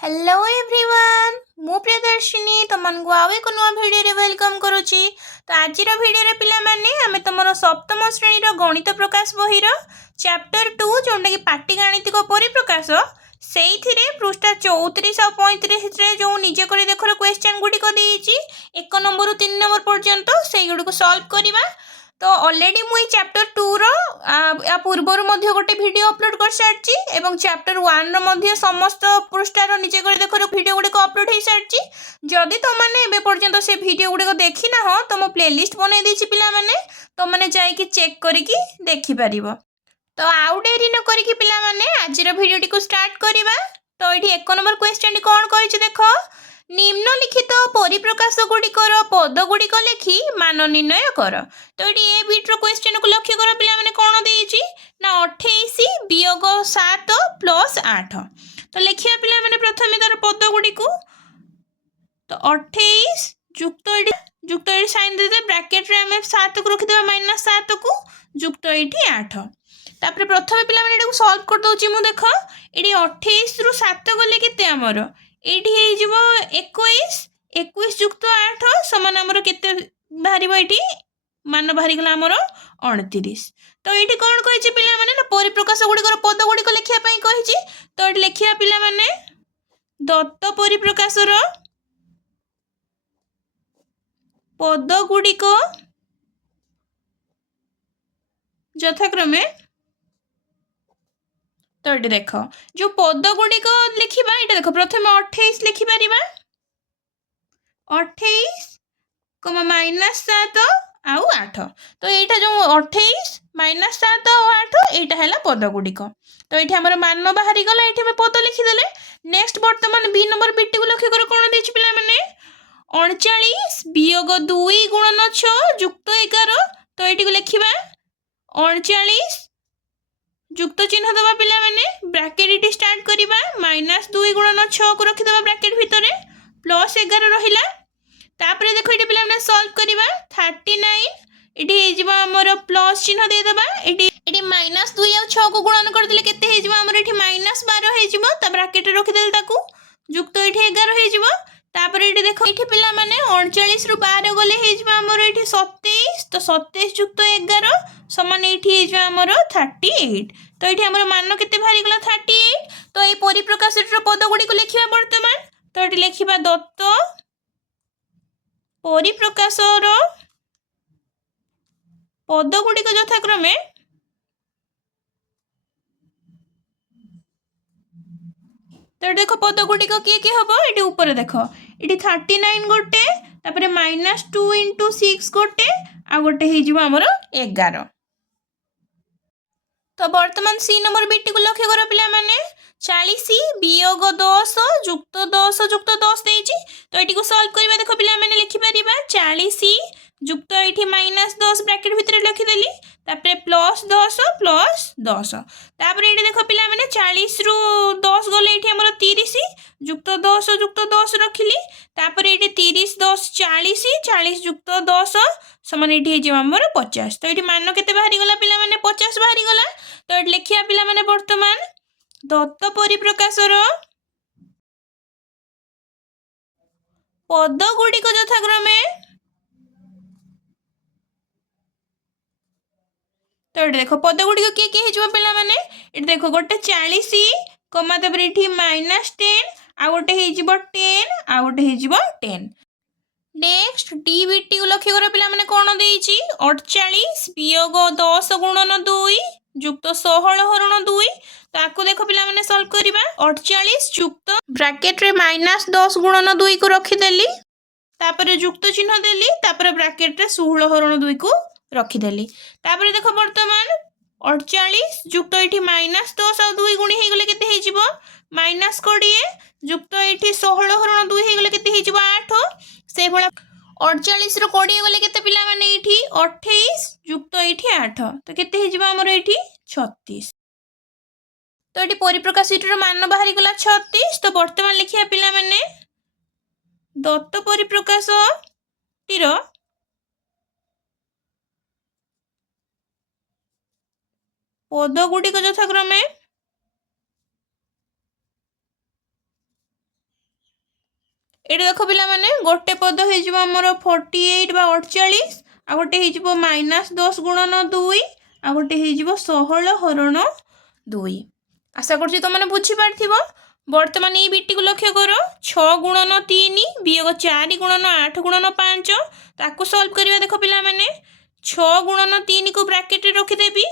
Hello everyone मु प्रियदर्शिनी तुमको आउ एक नुआ भिडियो वेलकम करुच्ची। तो आज भिडियो पिला माने आमे तुमर सप्तम श्रेणी गणित प्रकाश बही चैप्टर 2 जोटा कि पाटिगाणितिक परिप्रकाश से पृष्ठा 34 और 35 जो निजे कर देखो क्वेश्चन गुड़िक देती 1 नंबर 3 नंबर पर्यंत से गुड़िक सॉल्व करवा। तो ऑलरेडी मुई चैप्टर 2 रो या पूर्वर मध्य गोटे वीडियो अपलोड कर सारची एवं चैप्टर 1 रो मध्य समस्त पृष्ठार निजे कर देखो वीडियो गुड़िक अपलोड हो सारची। जदि तुम मैंने एबे पर्यंत से वीडियो गुड़िक देखी ना हो तो मो प्लेलिस्ट बनई देछि पिला माने तो माने जाई कि चेक करिकी देखि परिबो। तो आउ डेरी न करिकी पिला माने आज रो वीडियो टी को स्टार्ट करबा। तो एठी 1 नंबर क्वेश्चन टी कोन करिछि देखो निम्नलिखित परिप्रकाश गुड़िकर पद गुड़िक लिखि मान निर्णय कर। तो ये बीट्र क्वेश्चन को लक्ष्य कर पिला माने कोन देइछि ना 28 वियोग 7 प्लस 8। तो लिखिया पिला माने प्रथमे तार पद गुड़िक तो 28 जुक्त एटी साइन देते ब्रैकेट रे हम 7 को रखि देबा माइनस 7 को जुक्त एटी 8। तापर प्रथमे पिला माने एटाको सॉल्व कर दोछि मु देखो एटी 28 रु 7 गले केते हमर एटी हे जिवो 21 जुक्त 8 समान हमर केते बाहरिबो एटी मान बाहरी गला हमर 29। तो एटी कोन कहिछि पिला माने ना परिप्रकाश गुड़िकर पद गुड़िक लिखिया पई कहिछि। तो एटी लिखिया पिला माने दत्त परिप्रकाशर पद गुड़िक यथाक्रमे तो ये देख जो पद गुड़िक लिखा ये देख प्रथम 28 लिखिपर 28 माइनस 7 आउ 8। तो यहाँ जो 28 माइनस 7 आउ 8 यहाँ है पद गुड़िक। तो ये आम मान बाहरी गला ये पद लिखिदे। नेक्स्ट बर्तमान बी नंबर बीटी को लक्ष्य कर कौन देछि पिला माने 39 वियोग 2 गुणन 6 जुक्त 11। तो ये लिखा 39 जुक्त चिन्ह दबा पिला माने ब्रैकेट इटी स्टार्ट करिबा माइनस 2 गुणन 6 को रखि दबा ब्रैकेट भितरे प्लस 11 रहिला। तापरे देखो इटी पिला माने सॉल्व करिबा 39 इटी हे जिबा हमर प्लस चिन्ह दे दबा इटी माइनस 2 और 6 को गुणन कर दिले केते हे जिबा हमर इटी माइनस 12 हे जिबो त ब्रैकेट रखि देल ताकू जुक्त इटी 11 हे जिबो। तापरे इटी देखो इटी पिला माने 39 रु 12 गले हे जिबा हमर इटी 27 तो 27 जुक्त 11 समान एठी हे जिबा हमर 38। तो ये आम मान के बाहरी गला 38। तो ये परिप्रकाश पद गुड़िक लिखा बर्तमान तो ये लिखा दत्त परिप्रकाशर पद गुड़िक यथाक्रमे तो देख पद गुड़िक किए किए हम ये ऊपर देख ये 39 गोटे तापर माइनस 2 इंटू 6 गोटे आ गोटे होमर 11। तो बर्तमान सी नंबर बीटी को लक्ष्य कर पिला माने 40 वियोग 10 जुक्त 10 देइछि। तो एटी को सॉल्व करबा देखो पिला माने लिखि परिबा 40 जुक्त एठी माइनस 10 ब्रैकेट भितर लिखि देली तापर प्लस 10 तापर एटी देखो पिला माने 40 रु 10 गले एठी हमर 30 जुक्त 10 रखिली तापर एटी 30 10 40 जुक्त 10 समान एठी हे जे हमर 50। तो एटी मान केते बाहरी गला पिला माने 50 बाहरी गला। तो ये लिखिया पिला माने वर्तमान दत्त परिप्रकाशर पद गुड़िक यथाक्रमे तो ये देखो पद गुड़िक किए किए हो पिला माने ये देखो गोटे 40 कमा तापर ये माइनस 10 आ गोटे हो 10 आ गोटे हो 10। नेक्स्ट डीबीटी को लक्ष्य कर पिला माने कोन देइछि 48 वियोग 10 गुणन 2 जुक्त 16 हरण 2। तो आपको देखो पिला माने सॉल्व करिबा 48 जुक्त ब्रैकेट रे माइनस 10 गुणन 2 को रखि देली तापर जुक्त चिन्ह देली तापर ब्रैकेट रे 16 हरण 2 को रखि देली। तापर देखो वर्तमान 48 जुक्त एठी माइनस 10 और 2 गुणी हे गले केते हे जिवो माइनस 20 जुक्त एठी 16 हरण 2 हे गले केते हे जिवो 8 से भला 48 रु 20 गले केते पिला माने एठी 28 जुक्त एठी 8 तो केते हे जिवो हमर एठी 36। तो एटी परिप्रकाश रो मान बाहरी गला 36। तो वर्तमान लिखिया पिला माने दत्त परिप्रकाश टीरो पद गुड़िक यथाक्रमे ये देख पे गोटे पद होमर 48 बा 48 आ गोटे हो -10 गुणन 2 आ गोटे हो 16 हरण 2। आशा कर तुमने बुझीपार। बर्तमान ये बीटी को लक्ष्य कर 6 गुणन 3 वियोग 4 गुणन 8 गुणन 5 ताकू सॉल्व करवा। देख पे 6 गुणन 3 को ब्रैकेट रे रखिदेवी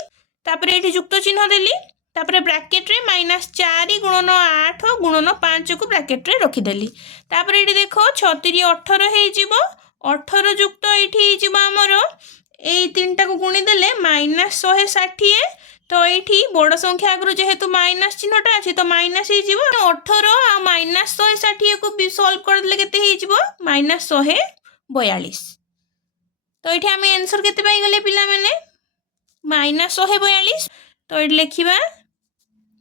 तापर ये जुक्त चिन्ह देली तापर ब्रैकेट रे -4 गुणन 8 गुणन 5 को ब्रैकेट रे रखिदेली तापर ये देख 36 18 हो 18 जुक्त ये आमर ये 3टा को गुणीदेले -160। तो ये बड़ संख्या आगु जेहेतु माइनस चिन्हटा अच्छे तो माइनस हो 18 आ -160 को सॉल्व करदे केते -142। तो ये आम आंसर केते पाइगले पिला माने -142। तो ये लिखिबा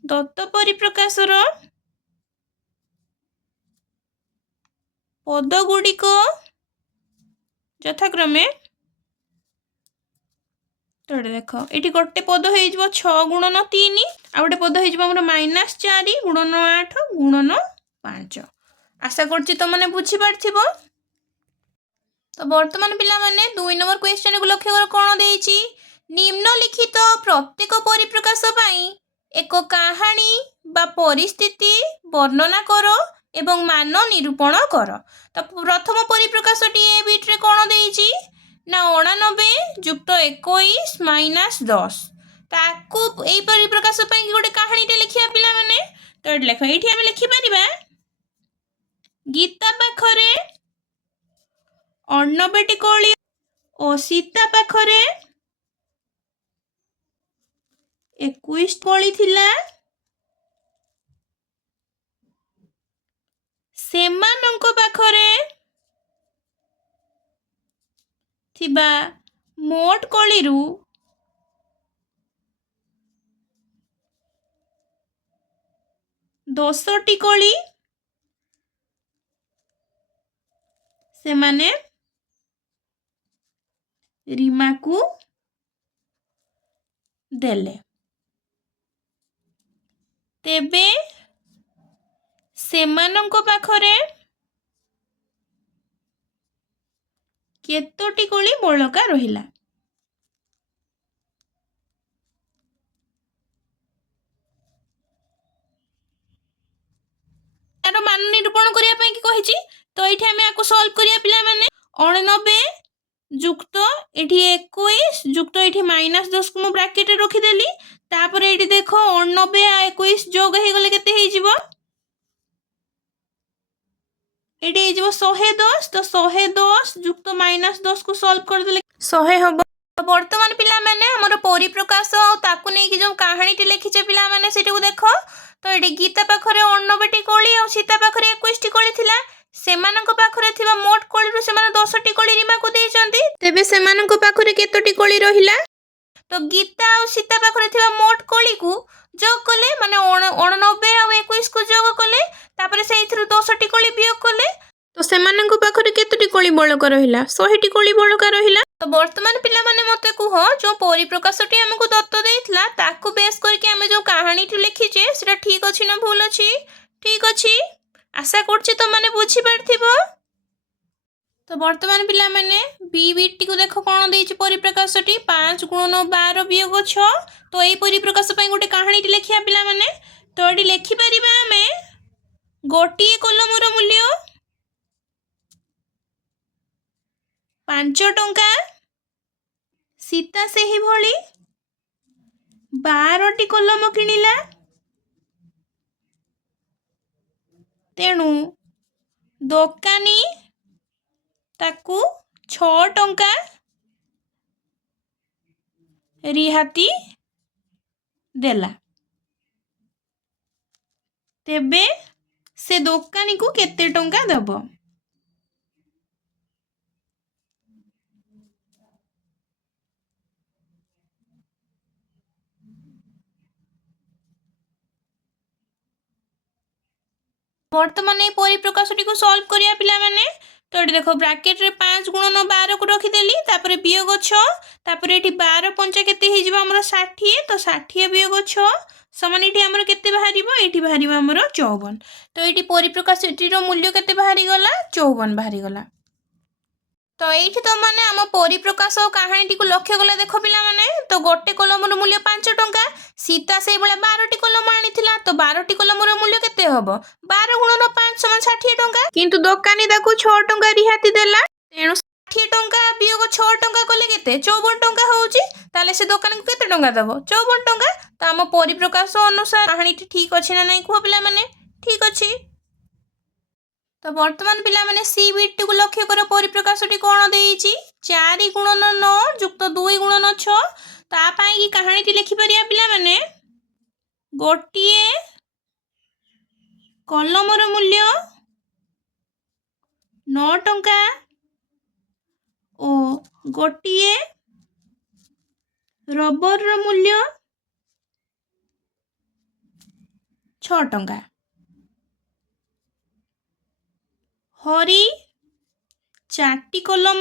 दत्त परिप्रकाशर पद गुड़िक यथाक्रमे तो देख ये गोटे पद हो 6 गुणन 3 आ गोटे पद हो -4 गुणन 8 गुणन 5। आशा कर तुमने बुझीपार। तो वर्तमान पिला माने 2 नंबर क्वेश्चन को लक्ष्य कर कौन देइछि निम्नलिखित प्रत्येक परिप्रकाश पाई एक कहानी बा परिस्थिति वर्णना कर एवं मान निरूपण कर। तो प्रथम परिप्रकाशटी ए बिट्रे कौन देइछि ना 89 जुक्त 21 -10 ताकू एई परिप्रकाश पाई गोटे कहानीटे लिखिया पिला माने। तो ये लेख ये आम लिखिपर गीता पाखरे 89टी कली और सीता पाखरे 21 कली थिला सेमानंको पाखरे थिबा मोट कलिरु 10टी कली से माने रीमा को देले तेबे सेमानंको पाखरे केतोटी कली बलका रहिला। तार मान निरूपण करिया पई कि कहिछि तो एठी हमें आको सॉल्व करिया पिला माने 89 जुक्त एठी 21 जुक्त एठी -10 को मु ब्रैकेट रे रखि देली तापर एठी देखो 89 आ 21 जोग हे गले केते हे जिवो एठी हे जिवो 110। तो 110 जुक्त -10 को सॉल्व कर देले 100 हबो। वर्तमान पिला माने हमर परिप्रकाश ताकू नै कि जो कहानी टी लिखिचे पिला माने सेटा को देखो। तो एठी गीता पाखरे 89टी कली और सीता पाखरे 21टी कली थिला सेमानक पाखरे थिबा मोट कली रु सेमान 10टी कली रीमा को देइचंती तेबे सेमानक पाखरे केतोटी कली रहिला। तो गीता और सीता पाखरे थिबा मोट कली को जोग कले माने 89 और 21 को जोग कले तापर सेइथरु 10टी कली वियोग कले तो सेमानक पाखरे केतोटी कली बळका रहिला 100टी कली बळका रहिला। तो वर्तमान पिला माने मते कुह जो परिप्रकाशटी हमको दत्त देइथला ताकू बेस करके हमें जो कहानीटी लिखिचे सेटा ठीक अछि ना भूल अछि ठीक अछि। आशा करछि तो माने बुझी पारथिबो। तो वर्तमान पिला माने बी बीटी को देखो कोन देइछि परिप्रकाशटी 5 गुणन 12 वियोग 6। तो एई परिप्रकाश पई गोटे कहानीटी लिखिया पिला माने तो एडी लिखि परिबा हमें गोटी कलमर मूल्य 5 टंका सीता से ही भली 12टी कलम किनिला तेणु दोकानी ताकू 6 टंका रिहाती देला तेबे से दोकानी को केते टंका दबो। वर्तमान ये परिप्रकाशटी को सॉल्व करिया पिला माने तो ये देखो ब्रैकेट रे 5 गुणन 12 को रखी देली तापर वियोग 6 तापर एठी 12 पंचा केते हे जिवो हमर 60 तो 60 वियोग 6 समान ये आमर केते बाहर ये बाहर आमर 54। तो ये परिप्रकाशटीर मूल्य केते बाहरी गला 54 बाहरी गला। तो ये तो मैंने आम परिप्रकाश और कहानी टी लक्ष्य कले देख पिला माने। तो गोटे कलम मूल्य 5 टंका, सीता से 12टी कलम आनी तो 12टी कलम मूल्य केते हबो 12 गुणन 5 समान 60 टंका। किंतु दुकानी ताकू 6 टंका रिहाती देला, तेणु 60 टंका वियोग 6 टंका कले केते 54 टंका होउची। ताले से दुकान को केते टंका दबो 54 टंका। तो आम परिप्रकाश अनुसार कहानी ठीक अच्छी ना नहीं कुह पिला माने ठीक अच्छी। तो वर्तमान पिला माने सी बिट को लक्ष्य कर परिप्रकाशटी कौन देइची 4 गुणन 9 जुक्त 2 गुणन 6। ता पाई की कहानीटी लिखि परिया पिला माने गोटिए कलमर मूल्य 9 टंका ओ गोटिए रबर मूल्य 6 टंका। हरी 4टी कलम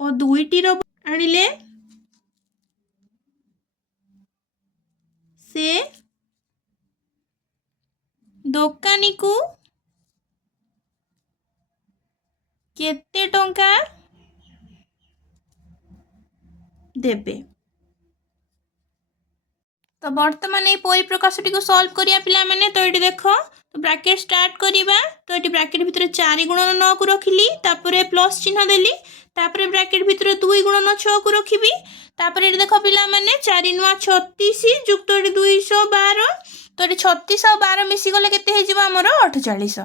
और 2टी रबर आनिले से दोकानी को केते टंका देबे। तो वर्तमान ये परिप्रकाशटी को सॉल्व करिया पिला माने। तो ये देख तो ब्रैकेट स्टार्ट करिबा। तो ये ब्रैकेट भितर 4 गुणन 9 को रखिली, तापरे प्लस चिन्ह देली, तापरे ब्रैकेट भितर 2 गुणन 6 को रखिबी। तापरे ये देख पिला माने 4 9 36 जुक्त 212। तो ये 36 और 12 मिसी गले केते हे जिवो हमर 48।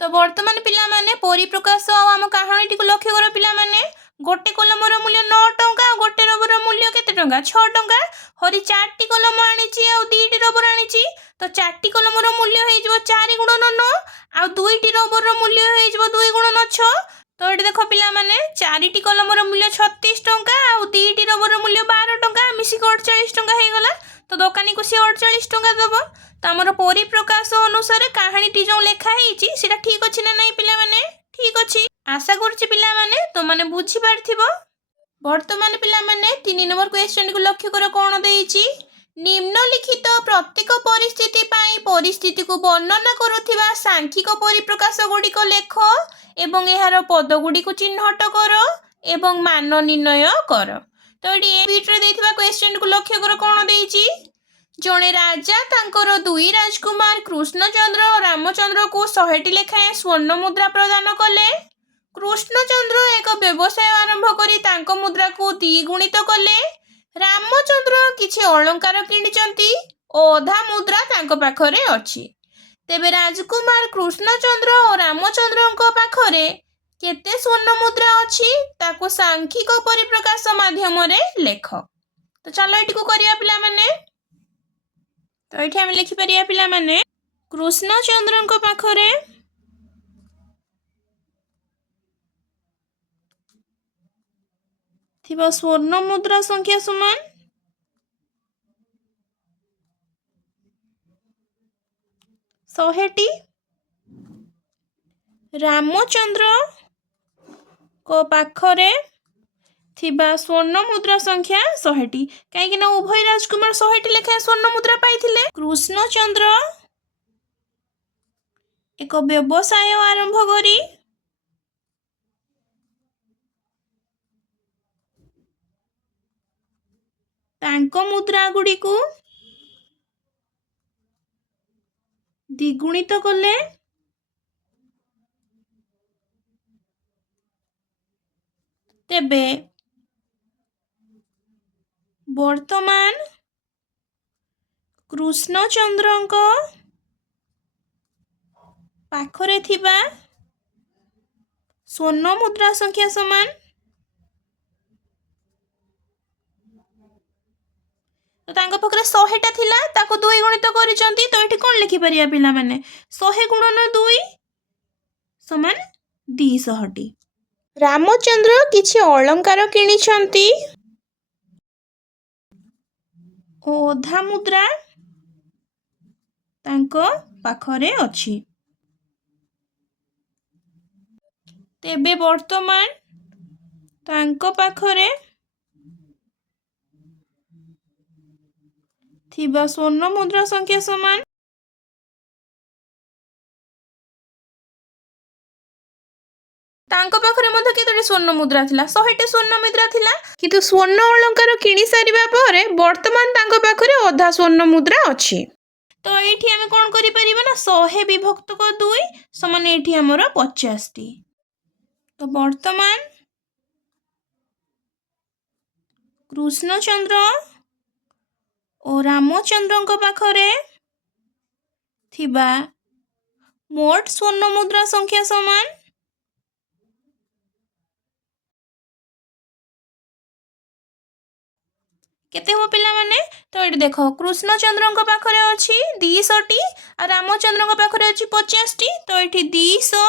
तो वर्तमान पिला माने परिप्रकाश और आम कहानीटी को लक्ष्य कर पिला माने गोटे कलमर मूल्य 9 टंका, गोटे रबर मूल्य केते टंका 6 टंका। हरी 4टी कलम आनीची और 2टी रबर आनीची। तो 4टी कलमर मूल्य हे जिवो 4 गुणन 9 और 2टी रबर मूल्य हे जिवो 2 गुणन 6। तो ये देख पिला माने 4टी कलमर मूल्य 36 टंका और 2टी रबर मूल्य 12 टंका मिसी 48 टंका हे गला। तो दुकानी को सी 48 टंका दबो। तो आमर परिप्रकाश अनुसार कहानीटी जो लेखा हेची सेटा ठीक अछि ना नहीं पिला माने ठीक अछि। आशा करछि पिला माने तो माने बुझी पारथिबो। वर्तमान पिला माने 3 नंबर क्वेश्चन को लक्ष्य कर कोन देइची निम्नलिखित प्रत्येक परिस्थिति पाई परिस्थिति को वर्णना करुथिबा सांख्यिक परिप्रकाश गुडी को लेख एवं एहार पद गुडी को चिन्हट कर एवं मान निर्णय कर। तो ये बीट रे देथिबा क्वेश्चन को लक्ष्य कर कोन देइची जणे राजा तांकर 2 राजकुमार कृष्णचंद्र और रामचंद्र को 100टी लेखाएं स्वर्ण मुद्रा प्रदान कले। कृष्णचंद्र एक व्यवसाय आरंभ करी तांको मुद्रा को 2 गुणित कले। रामचंद्र किछि अलंकार किनिचंती और अधा मुद्रा तांको पाखरे अछि। तेबे राजकुमार कृष्णचंद्र और रामचंद्रଙ୍କ पाखरे केते स्वर्ण मुद्रा अछि ताको सांख्यिक परिप्रकाश माध्यम रे लेख। तो चलो एटी को करिया पिला माने। तो ये आम लिखिपर पिला माने कृष्णचंद्र पाखरे थिबा स्वर्ण मुद्रा संख्या समान 100टी। रामचंद्र को पाखरे थिबा स्वर्ण मुद्रा संख्या 100टी। कहीं ना उभय राजकुमार 100टी लेखा स्वर्ण मुद्रा पाइथिले। कृष्णचंद्र एक व्यवसाय आरंभ करी तांको मुद्रा गुडी को द्विगुणित कले। तेबे वर्तमान कृष्णचंद्रଙ୍କ पाखरे थिबा स्वर्ण मुद्रा संख्या समान तो तांको पाखरे 100टा थिला ताको 2 गुणित करिसंती। तो एठी कोन लिखि परिया पिला माने 100 गुणन 2 समान 200टी। रामचंद्र किछि अलंकार किनिछंती ओधा मुद्रा तांको पाखरे अछि। तेबे वर्तमान तांको पाखरे थिबा स्वर्ण मुद्रा संख्या समान तांको पाखरे मध्य केतोटी स्वर्ण मुद्रा थिला 100टी स्वर्ण मुद्रा थिला किंतु स्वर्ण अलंकार किणी सारिबा परे वर्तमान तांको पाखरे अधा स्वर्ण मुद्रा अछि तो एठी आमे कोन करि परिबा ना 100 विभक्त को 2 समान एठी हमर 50 टी तो वर्तमान कृष्णचंद्र और रामचंद्र पाखरे थिबा मोट स्वर्ण मुद्रा संख्या समान केते हो पिला माने तो ये देखो कृष्णचंद्र पाखरे अछि 200 टी और रामचंद्र पाखरे अछि 50 टी तो ये 200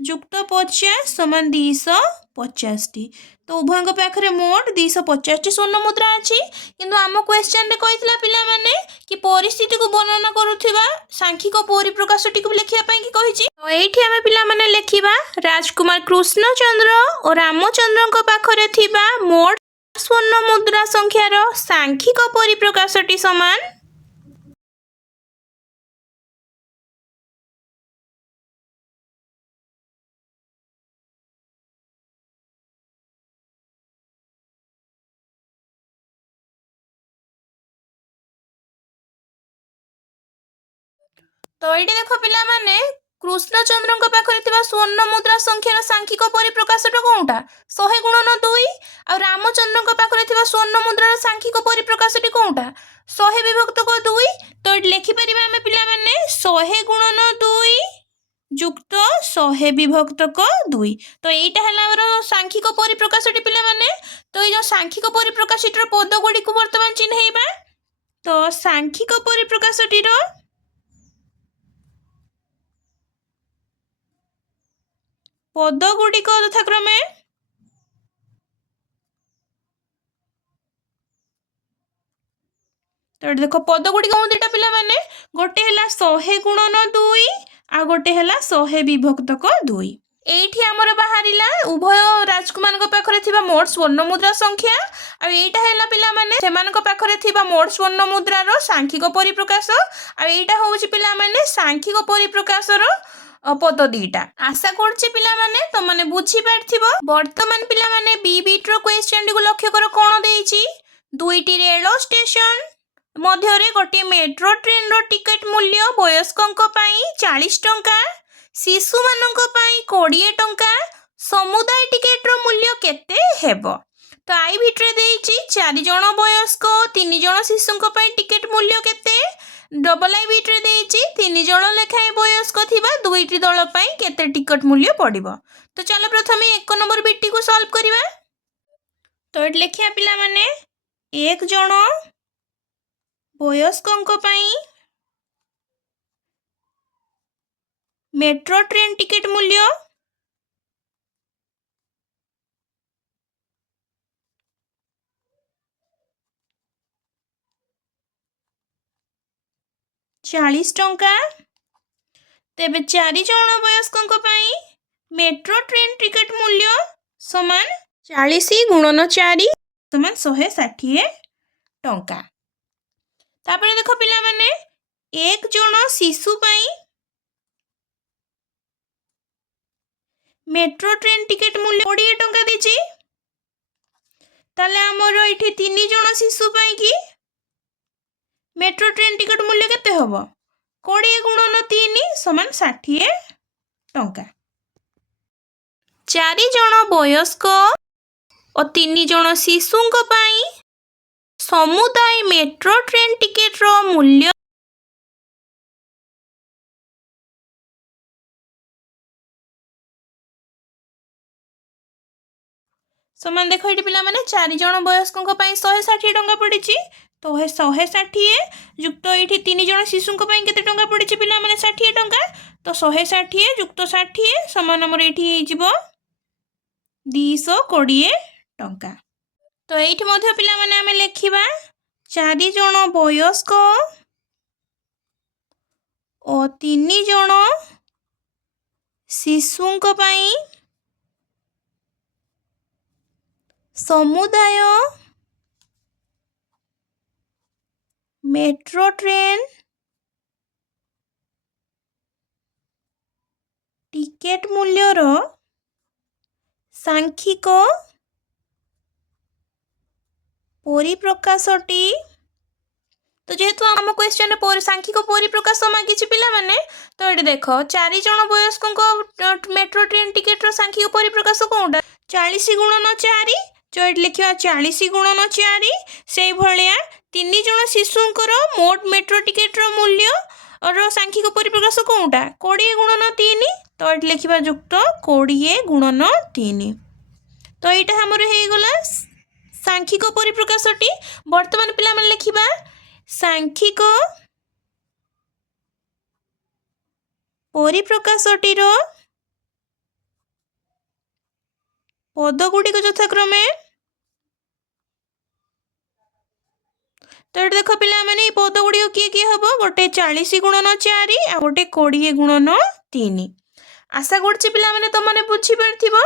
जुक्त 50 समान 250 टी तो उभय पाखरे मोट 250 टी स्वर्ण मुद्रा अछि किंतु आम क्वेश्चन रे कहितला पिला माने कि परिस्थिति को वर्णना करूथिबा सांख्यिक परिप्रकाशटी को लेखिया पई कि कहिछि तो एठी आमे पिला माने लेखिबा राजकुमार कृष्णचंद्र और रामचंद्र पाखरे थिबा मोट स्वर्ण मुद्रा संख्यार सांख्यिक परिप्रकाशटी समान तो ये देख पिला माने कृष्णचंद्र पाखरे थिबा स्वर्ण मुद्रा संख्यार सांख्यिक परिप्रकाशटा कोनटा 100 गुणन 2 और रामचंद्र पाखरे थिबा स्वर्ण मुद्रार सांख्यिक परिप्रकाशटी कोनटा 100 विभक्त को 2 तो लिखि परिबा हमें पिला माने 100 गुणन 2 जुक्त 100 विभक्त को 2 तो एटा हला हमर सांख्यिक परिप्रकाशटी पिला माने तो ये जो सांख्यिक परिप्रकाशटीर पद गुडी को वर्तमान चिन्हैबा तो सांख्यिक परिप्रकाशटीर पद गुड़िक यथाक्रमे तो देख पद गुड़िक दुटा पिला माने गोटे है 100 गुणन 2 आ गोटे है 100 विभक्त को 2 एठी हमर बाहरिला उभय राजकुमार पाखरे थिबा मोट स्वर्ण मुद्रा संख्या आ एटा हैला पिला माने सेमानक पाखरे थिबा मोट स्वर्ण मुद्रार सांख्यिक परिप्रकाश आ एटा होउची पिला माने सांख्यिक परिप्रकाशर पद दीटा आशा करछि पिला माने तो माने बुझी पारथिबो वर्तमान पिला माने बी बीट रो क्वेश्चन को लक्ष्य कर कोन देइछि दुईटी रेल स्टेशन मध्यरे गोटे मेट्रो ट्रेन रो टिकट मूल्य वयस्कंक पई 40 टंका शिशु मानंक पई 20 टंका समुदाय टिकट रो मूल्य केते हेबो तो आई भितरे देइछि 4 जण वयस्क 3 जण शिशुंक पई टिकट मूल्य केते डबल आई भितरे देइछि 3 जण लेखाए वयस्क थिबा दुईटी दल पई केते टिकट मूल्य पड़िबो तो चलो प्रथमे 1 नंबर बिट्टी को सॉल्व करिवा तो एट लेखिया पिला माने 1 जण वयस्कंक पई मेट्रो ट्रेन टिकट मूल्य चालीस टंका तेबे 4 जण वयस्कंक पई मेट्रो ट्रेन टिकट मूल्य समान 40 गुणन 4 समान 160 टंका तापरे देखो पिला माने 1 जण शिशु पई मेट्रो ट्रेन टिकट मूल्य 20 टंका दिछि ताले हमर एठी 3 जण शिशु पई की मेट्रो ट्रेन टिकट मूल्य केते होबो 20 गुणन 3 समान 60 टंका 4 जण वयस्क और 3 जण शिशुंक पई समुदाय मेट्रो ट्रेन टिकट रो मूल्य समान देखो ये पिला माने 4 जण वयस्कंक पई 160 टंका पड़िछि तो हे 160 जुक्त ये 3 जण शिशुंक पई केते टंका पड़िछि पिला माने 60 टंका तो 160 जुक्त 60 समान हमर एठी हिजिबो 220 टंका तो एठी मध्य पिला माने हमें लेखिबा 4 जण वयस्क और 3 जण शिशुंक पई समुदाय मेट्रो ट्रेन टिकेट मूल्यर सांख्यिक परिप्रकाशटी तो जेहेतु आम क्वेश्चन सांख्यिक परिप्रकाश मागिଛି ପିଲାମାନେ तो ये देख 4 जन वयस्क मेट्रो ट्रेन टिकेट सांख्यिक परिप्रकाश कौटा 40 गुणन 4 जो ये लिखा 40 गुणन 4 से भाया 3 जन शिशुंकर मोट मेट्रो टिकेट मूल्य और सांख्यिक परिप्रकाश कौटा 20 गुणन 3 तो ये लिखा युक्त 20 गुणन 3 तो यहाँ हमर होगला सांख्यिक परिप्रकाशटी वर्तमान पिला मन लिखिबा सांख्यिक परिप्रकाशटीर पदगुड़िक यथाक्रमे तो देख पिला माने पदगुड़िक किए किए हम गोटे 40 गुणन 4 आ गोटे 20 गुणन 3 आशा करछि पिला माने तो माने बुझी परथिबो।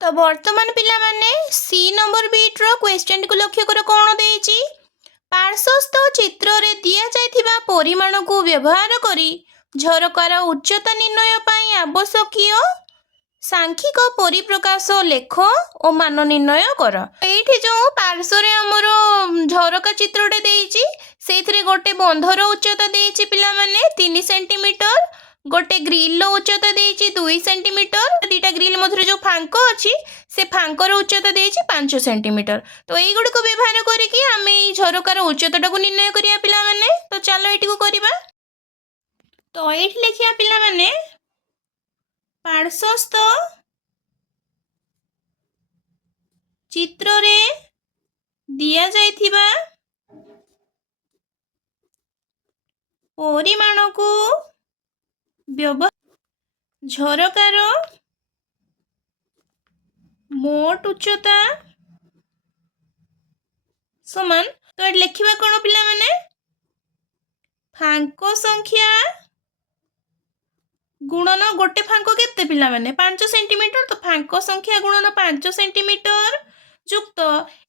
तो वर्तमान पिला माने सी नंबर बीट रो क्वेश्चन को लक्ष्य कर कोन देइछि पार्श्वस्थ चित्र रे दिया जाइथिबा परिमाण को व्यवहार करी झरकार उच्चता निर्णय पाई आवश्यकीय सांख्यिक परिप्रकाश लेख और मान निर्णय कर। एठी जो पार्श्व रे हमर झरका चित्रटे देइछि सेथिरे गोटे बंधर उच्चता देइछि पिला माने 3 सेंटीमीटर गोटे ग्रिल उच्चता देइछि 2 सेंटीमीटर दीटा ग्रिल मध्य जो फांक अछि से फांकर उच्चता देइछि 5 सेंटीमीटर। तो एई गुड को व्यवहार करिकि आमे एई झरकार उच्चताटा को निर्णय करिया पिला माने। तो चलो एटी को करिबा। तो एठी लिखिया पिला माने पार्श्वस्थ चित्र रे दिया जाइथिबा परिमाण को झरकार मोट उच्चता समान तो लिखिबा कोन पिला माने फांक संख्या गुणन गोटे फांक केते पिला माने 5 सेंटीमीटर तो फांक संख्या गुणन 5 सेंटीमीटर युक्त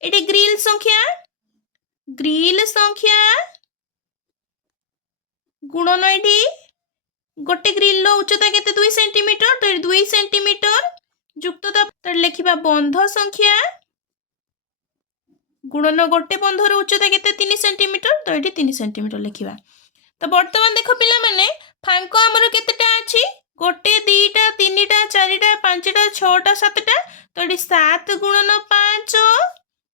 एटी ग्रिल संख्या गुणन एटी गोटे ग्रिल उच्चता केते 2 सेंटीमीटर तो 2 सेंटीमीटर युक्त तो लिखिबा बंध संख्या गुणन गोटे बंधर उच्चता केते 3 सेंटीमीटर तो ये 3 सेंटीमीटर लिखिबा। तो वर्तमान देख पिला माने फांक हमर केतेटा अछि गोटे 2टा 3टा 4टा 5टा 6टा 7टा तो ये 7 गुणन 5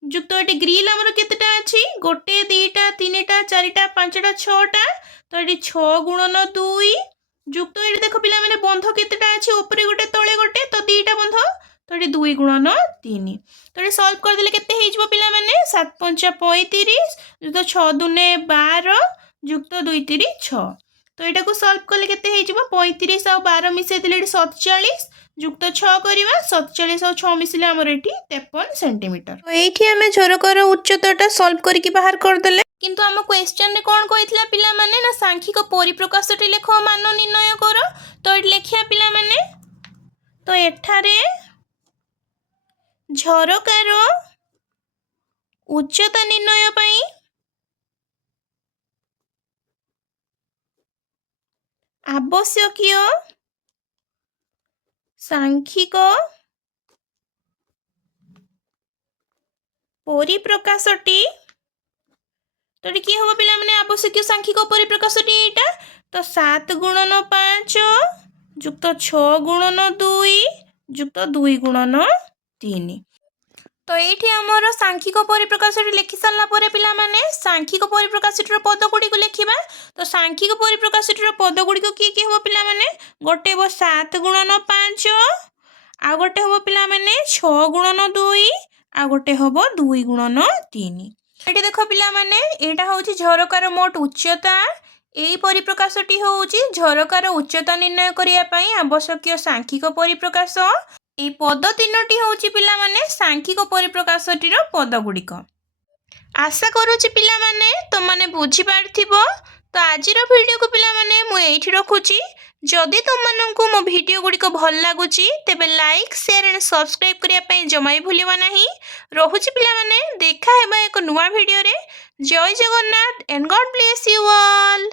युक्त ये ग्रिल हमर केतेटा अछि गोटे 2टा 3टा 4टा 5टा 6टा तो ये 6 गुणन 2 युक्त ये देख पिला माने बंध केतेटा अछि ऊपर गोटे तळे गोटे तो 2टा बंध तो ये 2 गुणन 3 तो ये सॉल्व कर देले केते हेजबो पिला माने 7 5 35 युक्त 6 दुने 12 युक्त 2 3 6 तो यहाँ को सॉल्व कले केते हेजबो 35 और 12 मिसे देले 47 युक्त 6 करबा 47 और 6 मिसले हमर एठी 53 सेंटीमीटर। तो एठी हमें झरकार उच्चताटा सॉल्व करके बाहर कर देले किंतु हम क्वेश्चन रे कोन कहितला पिला माने ना सांख्यिक परिप्रकाशटी लेख मान निर्णय कर। तो एठी लेखिया पिला माने तो एठारे झरकार उच्चता निर्णय पाई आवश्यकीय सांख्यिक परिप्रकाशटी तो कि हम पिला माने आवश्यकीय सांख्यिक परिप्रकाशटी एटा तो 7 गुणन 5 युक्त 6 गुणन 2 युक्त 2 गुणन 3 तो ये आमर सांख्यिक परिप्रकाशटी लिखि सारा पर पिला माने सांख्यिक परिप्रकाशटीर पदगुड़ी को लिखा। तो सांख्यिक परिप्रकाशटीर पदगुड़ी किए किए हम पिला माने गोटे हम 7 गुणन 5 आ गोटे हम पिला माने 6 गुणन 2 आ गोटे हम 2 गुणन 3 ये देख पिला माने एटा होची झरकार मोट उच्चता यही परिप्रकाशटी होची झरकार उच्चता निर्णय करिया पई आवश्यक सांख्यिक परिप्रकाश ये पद 3टी होची पिला माने सांख्यिक परिप्रकाशटीर पद गुड़िक। आशा करूची पिला माने तो माने बुझी पारथिबो। तो आजिर वीडियो को पिला माने मु एठी रखुची। जदि तुम माननकु मो वीडियो गुड़िक भल लागुची तेबे लाइक शेयर एंड सब्सक्राइब करिया पई जमाई भूलिबा नाही। रहुची पिला माने देखा हेबा एक नुवा वीडियो रे। ଜୟ Jagannath and God bless you all.